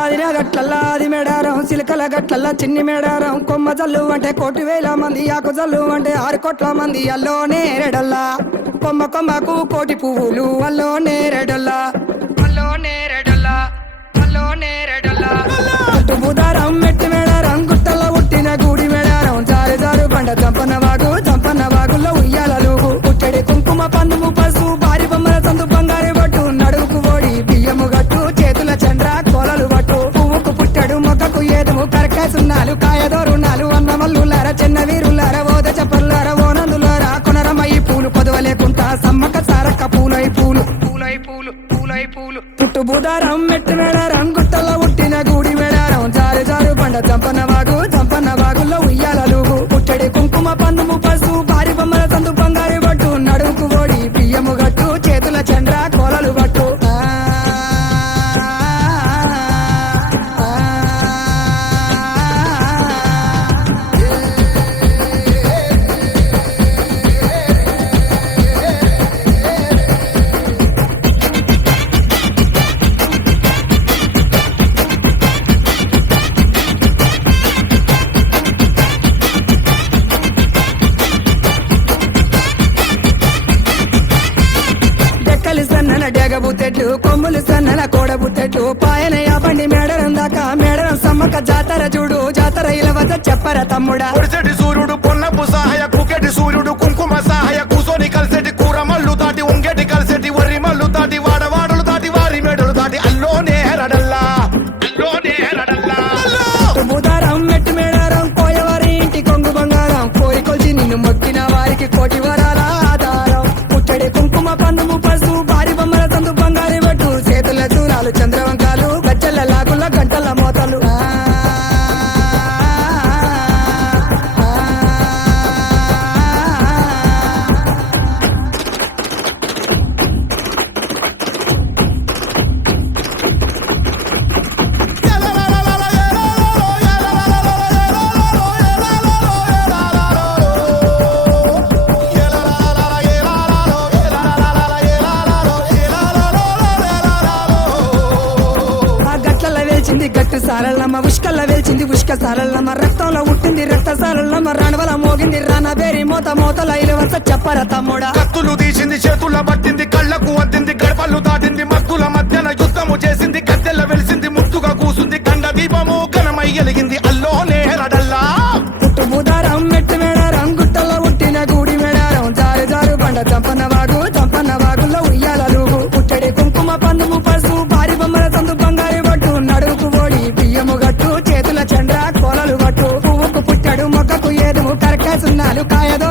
ఆదిరా గట్లల్లా ఆది మేడారం సిలకల గట్లల్లా చిన్ని మేడారం కొమ్మ జల్లు అంటే 1,000,000 మంది ఆకు జల్లు అంటే 6 కోట్ల మంది అల్లో నేరెడల్లా కొమ్మ కొమ్మకు 1,000,000 పువ్వులు అల్లో నేరెడల్లా అల్లో నేరెడల్లా అల్లో నేరెడల్లా బుధారం మెట్టి మేడారం గుట్టల్లో ఉట్టిన గూడి మేడారం జారు జారు బండ చంపన్న వాగుల్లో ఉయ్యాలలు పుట్టడి కుంకుమ పందుము పసుపు భారీ బొమ్మల సందు బంగారు బట్టు నడువుకు ఓడి బియ్యము గట్టు చేతుల చంద్ర కోలలు బట్టు పువ్వుకు పుట్టడు మొక్కకు ఏదుము కరకాసున్నాలు కాయదోరున్నాలు అన్నమల్లులార చిన్న వీరులార ఓద చప్పర్లార ఓనందులార కొనరమయ్యి పూలు పొదవలేకుంటా సమ్మక సారక్క పూలై పూలు పుట్టు బుధారం మెట్టి మేడారం గుట్టల్లో ఉట్టిన గూడి మేడారం జారు జారు బండ చంపన్న వాగుల్లో ఉయ్యాలలు పుట్టడి కుంకుమ పందుము పసుపు భారీ బొమ్మల సందు బంగారు బట్టు నడువుకు ఓడి బియ్యము గట్టు చేతుల చంద్ర కోలలు బట్టు డెగబుద్దెట్లు కొమ్ములు సన్నల కోడబుద్దెట్లు పాయనయ్య బండి మేడరం దాకా మేడరం సమ్మక్క జాతర చూడు జాతర ఇలా వద్ద చెప్పర తమ్ముడా పొడిసెటి సూర్యుడు పొన్నపు సహాయ కుకెటి సూర్యుడు కుంకుమ సహాయ కూసోని కలిసెటి కూర మల్లు దాటి ఉంగెటి కలిసెటి వరి మల్లు దాటి వాడవాడలు దాటి వారి మేడలు దాటి అల్లోనే హెరడల్లా బుధారం మెట్టు మేడారం కోయవారి ఇంటి కొంగు బంగారం కోరి కొలిచి నిన్ను మొక్కిన వారికి 1,000,000 వరాల ఆధారం పుట్టడి కుంకుమ పందుము పసుపు భారీ బొమ్మల సందు బంగారు బట్టు చేతుల దూరాలు చంద్రవంకాలు గజ్జల లాగుల గంటల మోతలు గట్టు సారల్లమ్మ ఉష్కల్ల వేల్చింది ఉష్క సారల్లమ్మ రక్తంలో ఉట్టింది రక్త సారల్లమ్మ రణవల మోగింది రానబేరి మోతల ఇలవస చెప్పర తమ్ముడా కత్తులు తీసింది చేతుల పట్టింది కళ్ళకు వద్దింది గడపలు దాటింది మత్తుల మధ్యన యుద్ధము చేసింది గద్దెల వెలిసింది ముద్దుగా కూసుంది కండ దీపము ఘనమై ఎలిగింది అల్లోనే హెరడల్లా పుట్టు బుధారం మెట్టు మేడారం గుట్టల్లో ఉట్టిన గూడి మేడారం జారు జారు బండ చంపన్న వాగుల్లో ఉయ్యాలలు పుట్టడి కుంకుమ పందుము పసుపు భారీ బొమ్మల సందు బంగారు బట్టు నడువుకు ఓడి బియ్యము గట్టు చేతుల చంద్ర కోలలు బట్టు పువ్వుకు పుట్టడు మొక్కకు ఏదుము కరకాసున్నాలు కాయదో